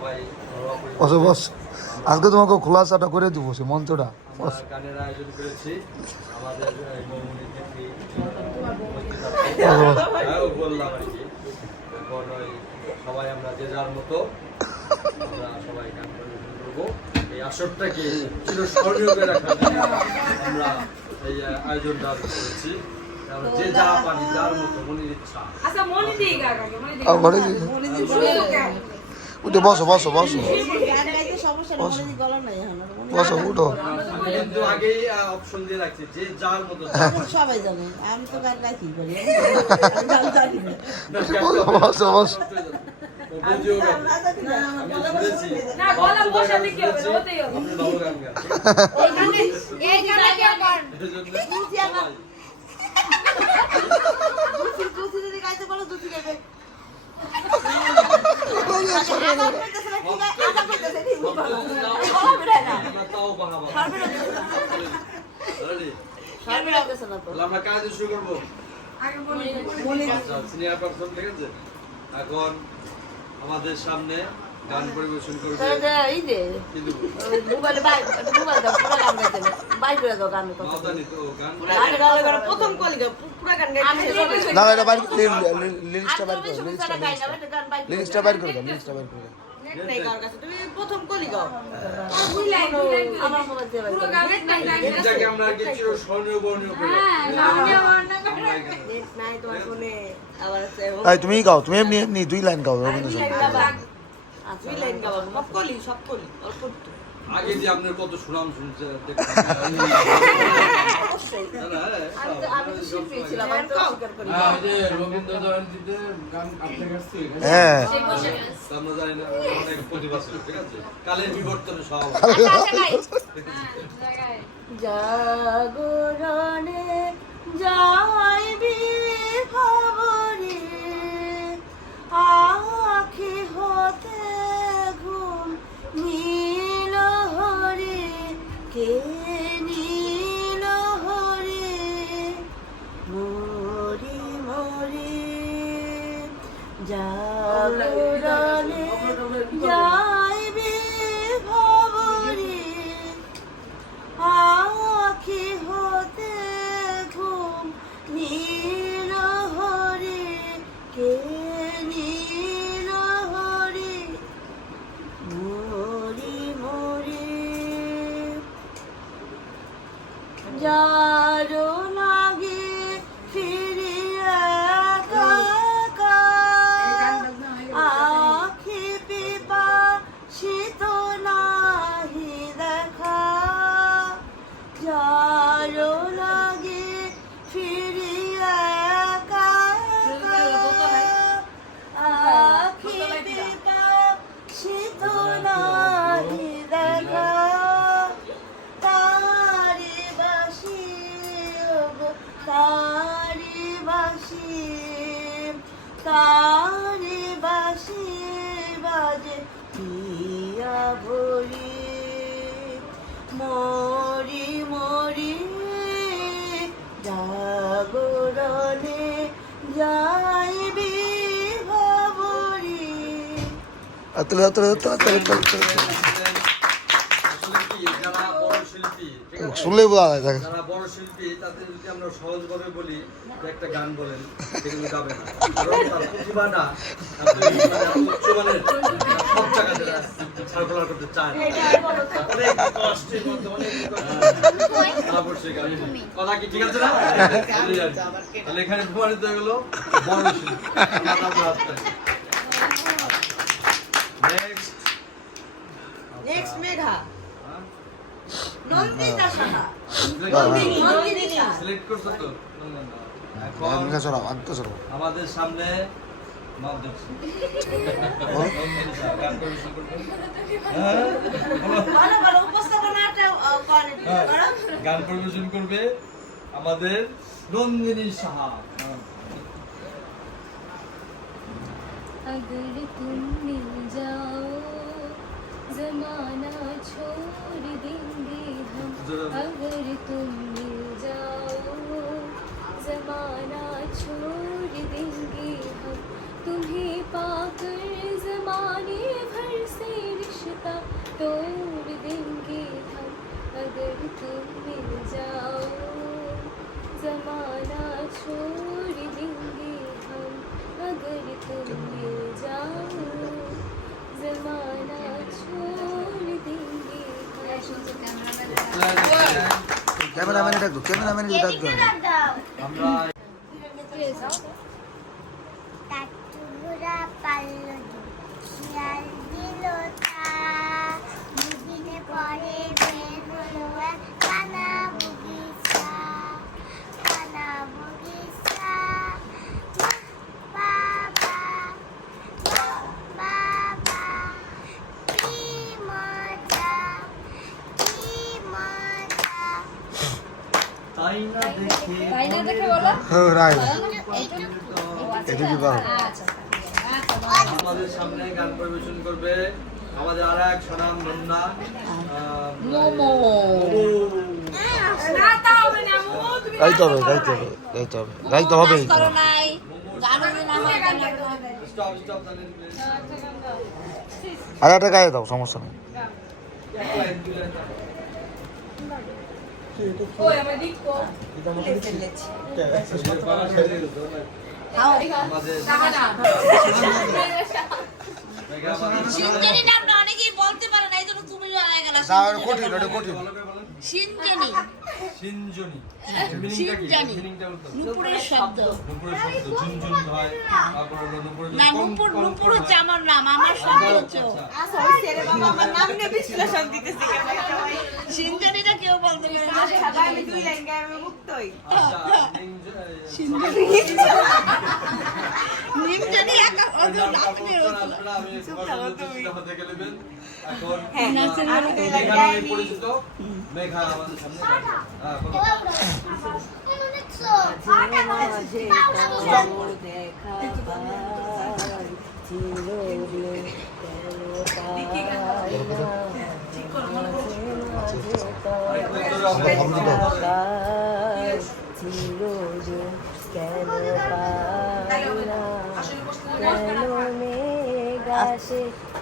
সবাই বসো বস, আজকে তোমাকে খোলাসাটা করে দিব সে মঞ্চটা। আমরা গানের আয়োজন করেছি আমাদের মৌমনি তিথি বললাম আর কি। এখন ওই সবাই আমরা যে যার মতো আমরা সবাই গান পরিবেশন করবো। এই আসরটাকে চিরস্মরণীয় করে রাখার জন্য আমরা এই আয়োজনটা করেছি। যে যা পারি যার মতো মনের ইচ্ছা। আচ্ছা মনি দিয়ে গা গাগে উঠে বসো বসো বসো গান গাইতে সমস্যা না, মনে গলা নাই এখন বসো উঠো। কিন্তু আগেই অপশন দিয়ে রাখছি যে যার মতো সবাই জানে। আমি তো গান গাই কি করি, আমি গান জানি না। বসো বসো না গলা বসাতে কি হবে ওতেই হবে আপনি ভালো গান গান এই গানে কি করেন দুধি যদি গাইতে বলো দুধি গাইবে। তাও বাহাবা আমরা কাজ শুরু করবো। আগে বলি আচ্ছা সিনিয়র পারসন ঠিক আছে। এখন আমাদের সামনে গান পরিবেশন করবে কিন্তু মাওদানি তো গান প্রথম কলিগা পুরা গান গাইতে না এটা বাইর লিরিক্সটা বাইর করো, লিরিক্সটা বাইর করো, লিরিক্সটা বাইর করো। নেট নাই কার কাছে, তুমি প্রথম কলিগা দুই লাইন আমার মোবাইল দিয়ে পুরো গানের নাই এটাকে আমরা আগে চিরস্মরণীয় বর্ণীয় করে হ্যাঁ সামনে বর্ণনা করে নেট নাই তোমার ফোনে। আবার আছে এই তুমিই গাও, তুমি এমনি এমনি দুই লাইন গাও রবীন্দ্রসঙ্গীত। আচ্ছা দুই লাইন গাওয়া সব কলি অল্প একটু। আগে যে আপনার কত সুনাম শুনছে অবশ্যই আমি তো শিল্পী ছিলাম, আমি তো স্বীকার করি। রবীন্দ্র জয়ন্তীতে গান আপনার কাছে হ্যাঁ আমরা জানি না অনেক প্রতিভা ছিল ঠিক আছে। কালের বিবর্তনে সব জাগরণে যাইবি ভাবরে আখি হতে ঘুম নীল হরে কে নীল হরে মরি মরি জাগরণে যাইবি ভাবরে আখি হতে ঘুম নীল হরে কে নীল হরে মরি মরি যারো লাগে ফিরিয়া কাকা আখি পিপা শীত নাহি দেখা যারো লাগে ফিরিয়া কাকা আখি পিপা শীত নাহি দেখা তারি বাসি তারি বাসি তারি বাসি বাজে পিয়া ভরি মরি মরি জাগরণে যাইবি ভাবরি। আতলে আতলে আতলে আতলে শিল্পী যারা বড় শিল্পী ঠিক আছে। শুনলেই বোঝা যায় দেখো। যারা বড় শিল্পী তাদের যদি আমরা সহজভাবে বলি যে একটা গান বলেন সেগুলো গাবে না, কারণ তার প্রতিভাটা উচ্চমানের সব জায়গাতে সার্কুলার করতে চায় না। অনেক কষ্টের মধ্যে অনেক অবশ্যই গান কথা কি ঠিক আছে না? তাহলে এখানে প্রমাণিত হয়ে গেল বড় শিল্পী। Next next Megha Nandita Saha Nandita select করছো তো? এখন আমি কাছে সরাও, আমি তো সরাও। আমাদের সামনে গান পরিবেশন করবেন। ভালো ভালো উপস্থাপনাটা করে করো। গান পরিবেশন করবে আমাদের নন্দিনী সাহা। अगर तुम मिल जाओ जमाना छोड़ देंगे हम अगर तुम मिल जाओ जमाना छोड़ देंगे हम तुम्हें पाकर जमाने भर से ক্যামেরাম্যানে ডাক দাও, ক্যামেরাম্যানে ডাক দাও। আমরা কাঠুরা পাল্লো শিয়াল দিল দুদিনে পরে বের হলো কানা বগিচা বাবা বাবা কি মজা তাই না দেখে তাই না দেখে বলো হ্যাঁ রাইট, এইটুকু এটা কি বাবা? আচ্ছা আমাদের সামনে গান পরিবেশন করবে আমাদের আর এক স্বনাম ধন্যা মোমো। না তা হবে না মোমো তুমি গাইতে হবে, গাইতে হবে, গাইতে হবে, গাইতে হবেই তো। করো নাই গানো না হয় কেন স্টপ স্টপ জানেন প্লিজ আর একটা গায়ে দাও, সমস্যা নেই। এক লাইন দিলে ওই আমার দিকো আমাদের সাহানা সিনজেনি নামটা অনেকেই বলতে পারে না, এই জন্য তুমি জানাই গেলা। দাও, এটা কঠিন, এটা কঠিন। সিনজেনি সিনজনি সিনজানি। মিনিংটা বলতো নুপুরের শব্দ। নুপুরের শব্দ ঝুনঝুনি হয় তারপর হলো নুপুরের না, নুপুর নুপুর হচ্ছে আমার নাম, আমার শব্দ হচ্ছে ও। সিনজানিটা কেউ বলতে পারে না। সিনজানি একা ওদের নাচতে পরিচিত মেঘা আমাদের সামনে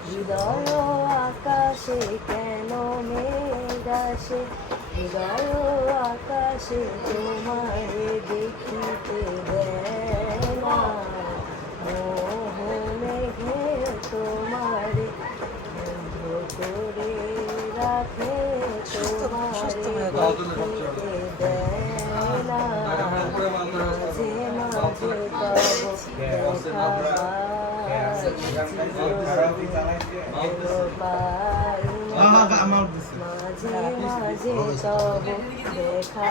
হৃদয় আকাশে কেন মেঘাসে, হৃদয় আকাশে তোমারে দেখিতে দেয় না, মোহ মেঘে তোমারে বন্ধ করে রাখে, তোমারে দেখিতে দেয় না, মাঝে মাঝে তব দেখা মাঝে মাঝে তব দেখা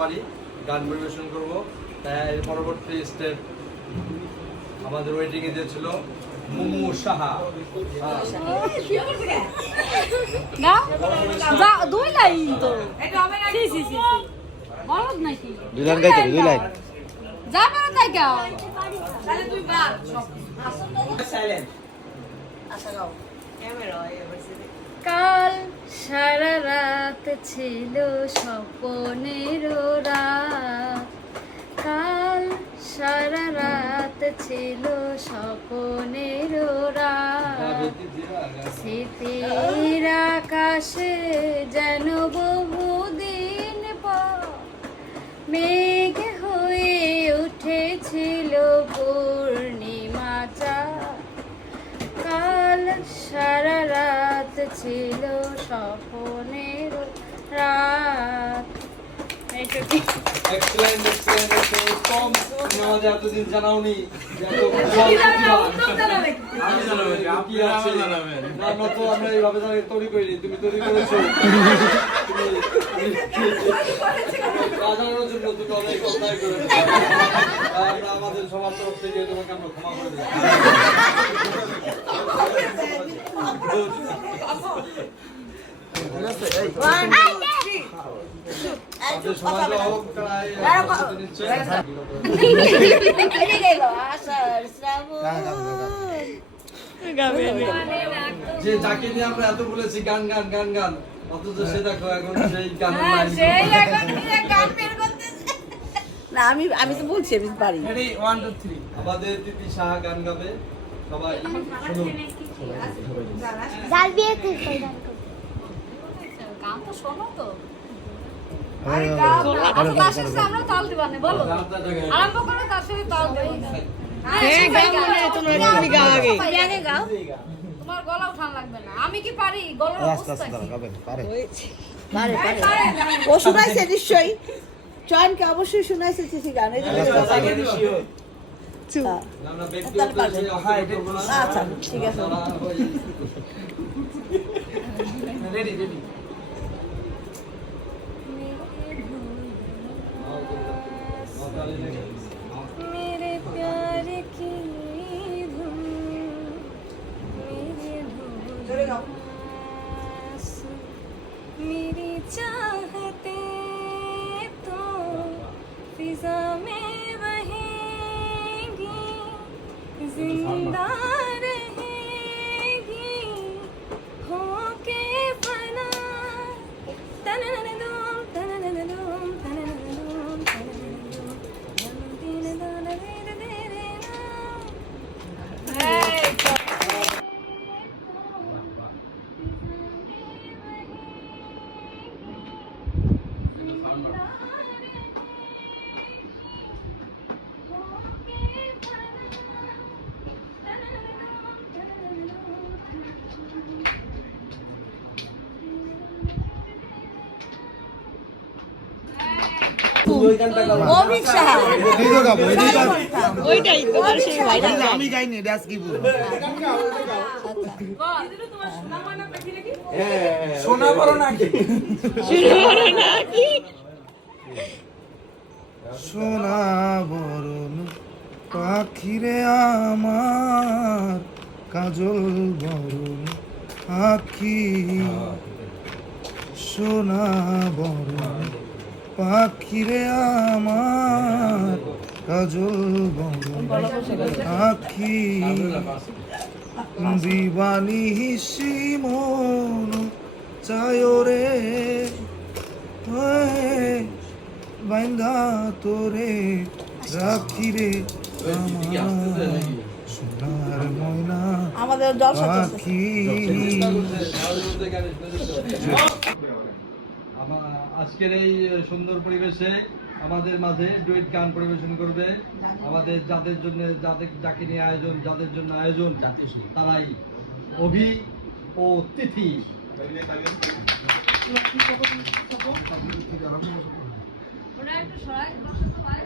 পারি গান পরিবেশন করবো। তাই পরবর্তী স্টেপ আমাদের ওয়েটিং এ দিয়েছিল মুমু সাহা। না যা দুই লাইন তো এটা হবে না সি সি সি বলদ নাকি 2 লাইন গাইতে হবে, 2 লাইন। যা পারো তাই গাও। তাহলে তুই গান কাল সারা রাত ছিল স্বপ্নের রাত, কাল সারা রাত ছিল স্বপ্নের রাত, স্মৃতির আকাশে যেন বহুদিন পর মেঘ হয়ে উঠেছিল পূর্ণিমা চাঁদ, কাল সারা রাত ছিল স্বপ্নের রাত। এইটুকুই। এক্সেলেন্ট এক্সেলেন্ট কম আমাদের এতদিন জানাওনি যে এত আমি জানাবো আপনি আমার জানাবেন আমরা তো আমরা এইভাবে তৈরি করিনি, তুমি তৈরি করেছো। জানানোর জন্য তুমি অনেক কথাই করেছো। আমরা আমাদের সবার তরফ থেকে তোমাকে আমরা ক্ষমা করে দিই। আমাদের সমাজে হোক প্রায় নিশ্চয়ই আষাঢ় শ্রাবণ যে যাকে নিয়ে আমরা এত বলেছি গান গান গান গান, অথচ সে দেখো এখন সেই গান সেই এখন নিয়ে গান বের করতেছে। না, আমি তো বলছি আমি পারি। রেডি 1 2 3 আমাদের তিথি সাহা গান গাবে, সবাই শুনুন। জাল বিয়ে করতে গান তো শোনো তো, আরে গান আচ্ছা তার সাথে আমরা তাল দিবা না, বলো গানটা জায়গায় আরম্ভ করো, তার সাথে তাল দেই। হ্যাঁ, গাও মানে তোমরা দুজনই গাও আগে। আগে গাও। তোমার গলা উঠান লাগবে না। আমি কি পারি? গলার আস্তে অবস্থা আস্তে কি? দাঁড়াও, গাবেন পারে। পারে ও শুনাইছে নিশ্চয়ই চয়নকে অবশ্যই শুনাইছে সিসি গান এই জন্য আমরা ব্যক্তিগত পারবে। যে অসুবিধা করবো না। আচ্ছা ঠিক আছে তারা ওই मेरे प्यार की धुन मेरे ढोल आंसू, मेरी चाहते तो फिजा में बहेगी, जिंदा रहेगी होके फना। तनननदूम तनननदूम तनननदूम तनननदूम तनननदूम। এই, অভিক সাহা দিদিও গাবো, এটাই গাবো। ওইটাই তোমার সেই ভাইরাল এটা আমি গাইনি, এটা আজকে বলবো। বল। দিদিরও তোমার সোনা ময়না পাখি নাকি? শোনা পারো নাকি? সোনা বরণ পাখিরে আমার, কাজল বরণ আখি। সোনা বরণ পাখিরে আমার, কাজল বরণ আখি। দিবানি হিসি মন চায় রে, বাইন্দা তোরে রাখি রে আমার, সোনার ময়না আমাদের জলসা চলছে পাখি। আজকের এই সুন্দর পরিবেশে আমাদের মাঝে ডুয়েট গান পরিবেশন করবে আমাদের যাদের জন্য যাকে নিয়ে আয়োজন, যাদের জন্য আয়োজন তারাই অভি ও তিথি। ওরা একটু সরাই বসো তো ভাই।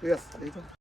ঠিক আছে, এই তো।